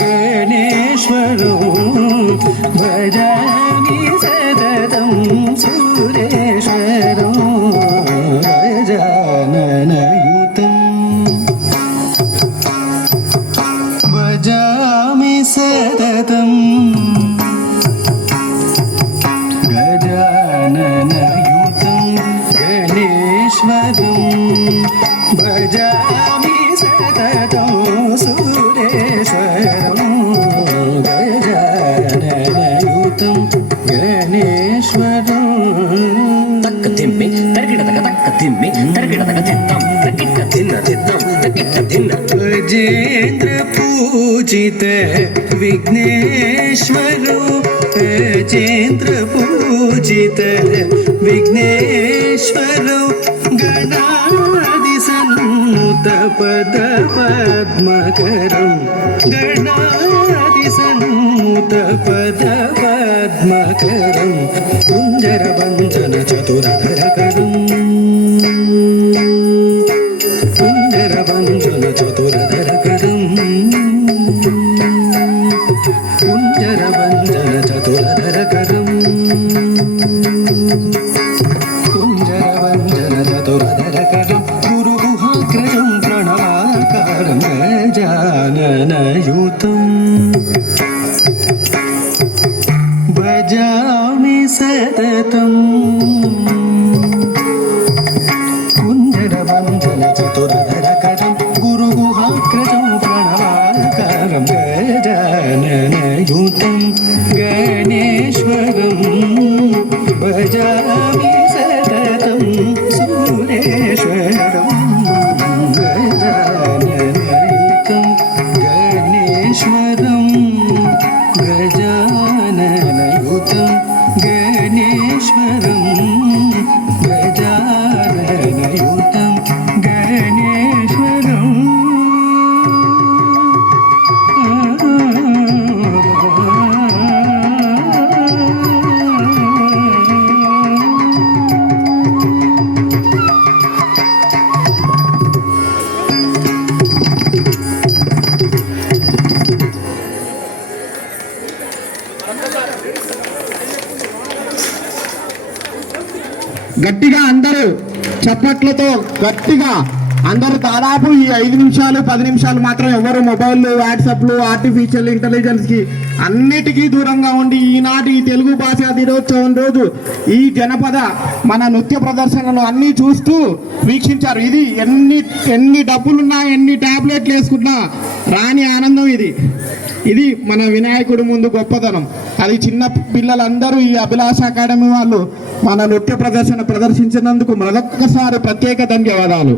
गणेश्वरं भजामि सततं सुरेश्वरं गजाननयुतं भजामि सततं गजाननयुतं गणेश्वरं भजामि सततं सुरेश्वरं गजाननयुतं गणेश्वरं तक्क तिम्मि तर्किडतक तक्क तिम्मि तर्किडतक चित्तं तर्किट्ट तिन्न चित्तं तर्किट्ट तिन्न गजेन्द्र पूजित विघ्नेश्वरो गजेन्द्र पूजित विघ्नेश्वरो गणादिसन्नुत पद पद्मकरं गणादिसन्नुत पद पद्मकरं कुञ्जरवञ्जन चतुरधरकरं कुञ्जरवञ्जन चतुरधरकरं कुञ्जरवञ्जन चतुरधरकरं कुञ्जरवञ्जन चतुरधरकरं गुरुगुहाग्रजं प्रणवाकारं गजाननयुतं भजामि सततं कुञ्जरवञ्जन चतुरधरकरं गुरुगुहाग्रजं प्रणवाकारं गजाननयुतं गणेश्वरं भजामि सततं सुरेश्वरं गजाननयुतं गणेश्वरं गजाननयुतं गणेश्वरं गजाननयुतं गणेश्वरं గట్టిగా అందరూ చప్పట్లతో గట్టిగా అందరూ దాదాపు ఈ 5 నిమిషాలు 10 నిమిషాలు మాత్రం ఎవరు మొబైల్ వాట్సాప్లు ఆర్టిఫిషియల్ ఇంటెలిజెన్స్కి అన్నిటికీ దూరంగా ఉండి ఈనాటి ఈ తెలుగు భాషా దినోత్సవం రోజు ఈ జనపద మన నృత్య ప్రదర్శనలు అన్నీ చూస్తూ వీక్షించారు. ఇది ఎన్ని డబ్బులున్నా ఎన్ని టాబ్లెట్లు వేసుకున్నా రాని ఆనందం ఇది మన వినాయకుడి ముందు గొప్పతనం. అది చిన్న పిల్లలందరూ ఈ అభిలాష అకాడమీ వాళ్ళు మన నృత్య ప్రదర్శించినందుకు మరొక్కసారి ప్రత్యేక ధన్యవాదాలు.